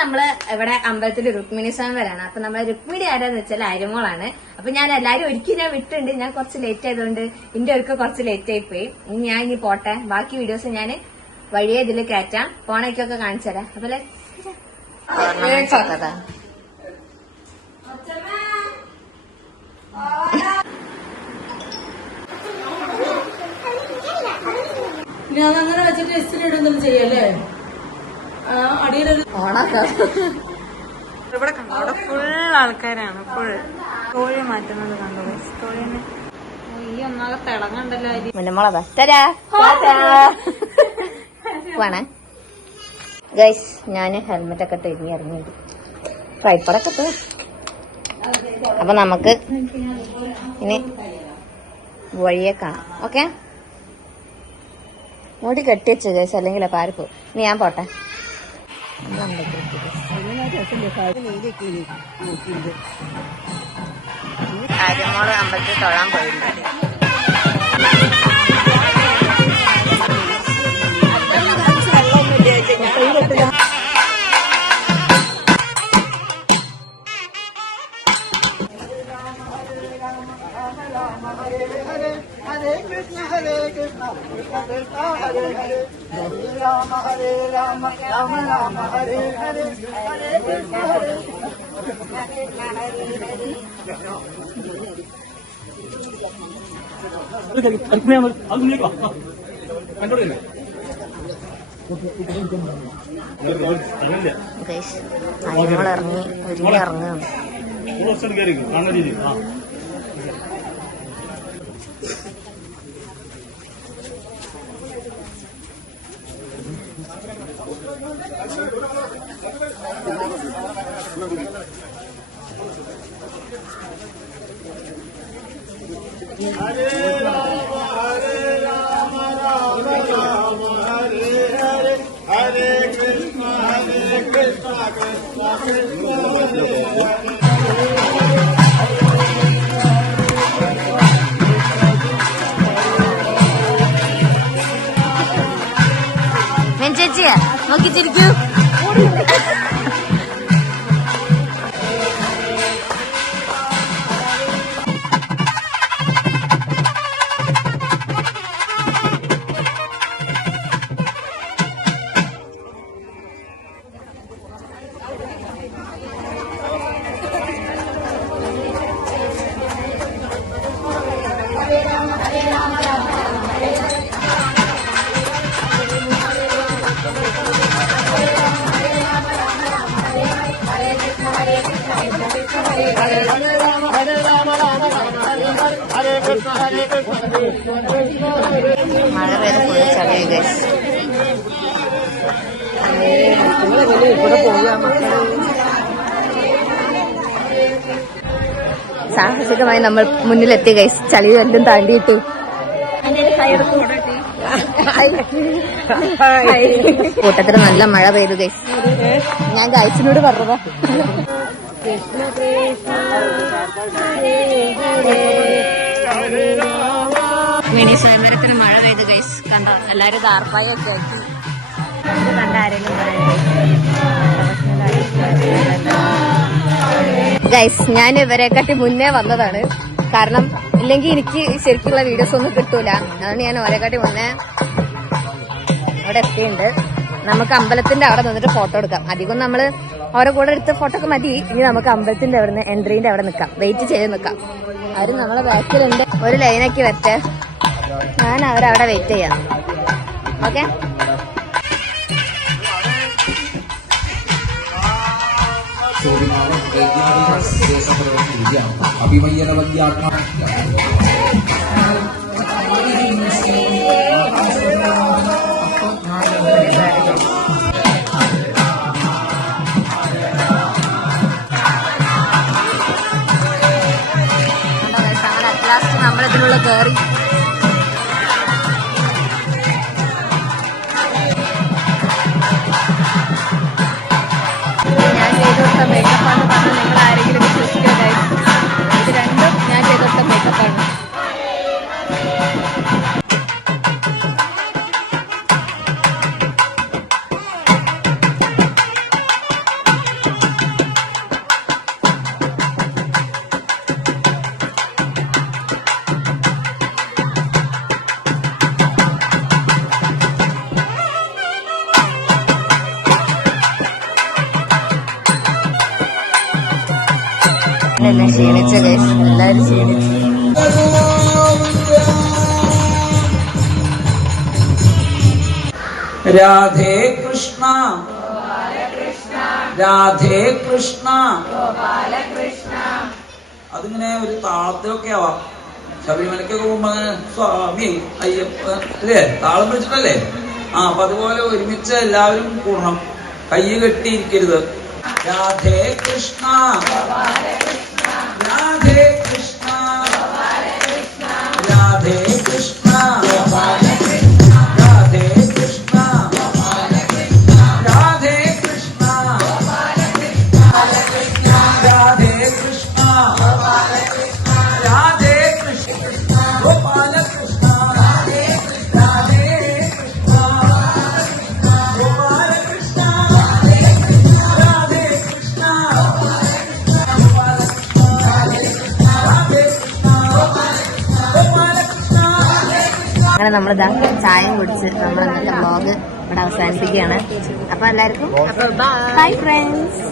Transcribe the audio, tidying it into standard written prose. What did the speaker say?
നമ്മള് ഇവിടെ അമ്പലത്തിൽ രുക്മിണി സ്വാമിവരാണ്. അപ്പൊ നമ്മളെ രുക്മിണി ആരാന്ന് വെച്ചാൽ അരുമോളാണ്. അപ്പൊ ഞാൻ എല്ലാരും ഒരിക്കലും ഞാൻ വിട്ടുണ്ട്. ഞാൻ കുറച്ച് ലേറ്റ് ആയതുകൊണ്ട് എന്റെ ഒരുക്കം കുറച്ച് ലേറ്റ് ആയി പോയി. ഞാൻ ഇനി പോട്ടെ. ബാക്കി വീഡിയോസ് ഞാൻ വഴിയെ ഇതിൽ കയറ്റാം. പോണേക്കൊക്കെ കാണിച്ചു തരാം. അതുപോലെ അതങ്ങനെ വെച്ചിട്ട് ഇസ്തിരി ഇടുന്നതും ചെയ്യല്ലേ? അടിയിലൊരു ഇവിടെ കണ്ടോ, അവിടെ ഫുൾ ആൾക്കാരാണ്. ഫുൾ കോഴി മാറ്റുന്നത് കണ്ടോ? കോഴിന് ഈ ഒന്നാകെ തിളങ്ങണ്ടല്ലോ. വേണേ ഗൈസ്, ഞാന് ഹെൽമെറ്റ് ഒക്കെ തെങ്ങി ഇറങ്ങിയത് ട്രൈപ്പറൊക്കെ പോയി. അപ്പൊ നമുക്ക് ഇനി വഴിയെ കാണാം. ഓക്കെ, മുടി കെട്ടിവെച്ചു ഗൈസ്, അല്ലെങ്കിൽ പാരിപ്പോ. ഇനി ഞാൻ പോട്ടെ. അരുമോള് അമ്പലത്തിൽ തൊഴാൻ പോയിട്ടുണ്ട്. Hare Krishna Krishna Krishna Hare Hare Hare Rama Rama Rama Hare Hare Hare Krishna Hare ചേച്ചിയാ നോക്കിച്ചിരിക്കൂ. മഴ പെയ്ത് ഫുള്ള് ചളിയായി ഗൈസ്. സാഹസികമായി നമ്മൾ മുന്നിലെത്തി ഗൈസ്, ചളി എല്ലാം താണ്ടിയിട്ടു. കൂട്ടത്തിൽ നല്ല മഴ പെയ്തു ഗൈസ്. ഞാൻ ഗൈസിനോട് പറഞ്ഞതാ. കൃഷ്ണ കൃഷ്ണ മിനി സ്വയംവരത്തിന് മഴ പെയ്ത് ഗൈസ്. കണ്ടോ, എല്ലാരും ദാർപ്പായൊക്കെ ആക്കി. ഇത് കണ്ട ആരെങ്കിലും ഗൈസ്, ഞാൻ ഇവരെക്കാട്ടി മുന്നേ വന്നതാണ്. കാരണം ഇല്ലെങ്കിൽ എനിക്ക് ശരിക്കുള്ള വീഡിയോസ് ഒന്നും കിട്ടൂല. അതുകൊണ്ട് ഞാൻ ഓരെക്കാട്ടി മുന്നേ അവിടെ എത്തിയിട്ടുണ്ട്. നമുക്ക് അമ്പലത്തിന്റെ അവിടെ നിന്നിട്ട് ഫോട്ടോ എടുക്കാം. അധികം നമ്മള് ഓരോ കൂടെ എടുത്ത ഫോട്ടോ ഒക്കെ മതി. ഇനി നമുക്ക് അമ്പലത്തിന്റെ അവിടെ നിന്ന് എൻട്രീന്റെ അവിടെ നിൽക്കാം, വെയിറ്റ് ചെയ്ത് നിൽക്കാം. അവര് നമ്മളെ ബാക്കിലുണ്ട്. ഒരു ലൈനാക്കി വരട്ടെ, ഞാൻ അവരവിടെ വെയിറ്റ് ചെയ്യാം. ഓക്കെ, ലാസ്റ്റ് നമ്മളിതിനുള്ള കയറി. ഞാൻ ചെയ്ത് കൊടുത്ത മേക്കപ്പാണ് പറഞ്ഞാൽ നിങ്ങൾ ആരെങ്കിലും വിശ്വസിക്കാനായി. ഇത് രണ്ടും ഞാൻ ചെയ്ത് കൊടുത്ത മേക്കപ്പാണ്. എല്ലാം ക്ഷീണിച്ച ഗൈസ്, എല്ലാവരും ക്ഷീണിച്ചു. രാധേ കൃഷ്ണ രാധേ കൃഷ്ണ. അതിങ്ങനെ ഒരു താളത്തിലൊക്കെ ആവാം. ശബരിമലയ്ക്കൊക്കെ പോകുമ്പോ അങ്ങനെ സ്വാമി അയ്യപ്പ അല്ലേ താളം പിടിച്ചിട്ടല്ലേ? അപ്പൊ അതുപോലെ ഒരുമിച്ച് എല്ലാവരും കൂടണം, കൈ കെട്ടിയിരിക്കരുത്. രാധേ കൃഷ്ണ രാധേ കൃഷ്ണ രാധേ കൃഷ്ണ രാധേ കൃഷ്ണ രാധേ കൃഷ്ണ രാധേ കൃഷ്ണ രാധേ കൃഷ്ണ ഗോപാലകൃഷ്ണ രാധേ കൃഷ്ണ ഗോപാലകൃഷ്ണ രാധേ കൃഷ്ണ അങ്ങനെ നമ്മളിതാ ചായയും കുടിച്ച് നമ്മൾ ഇന്നത്തെ വ്ലോഗ് ഇവിടെ അവസാനിപ്പിക്കുകയാണ്. അപ്പൊ എല്ലാവർക്കും ബൈ ഫ്രണ്ട്സ്.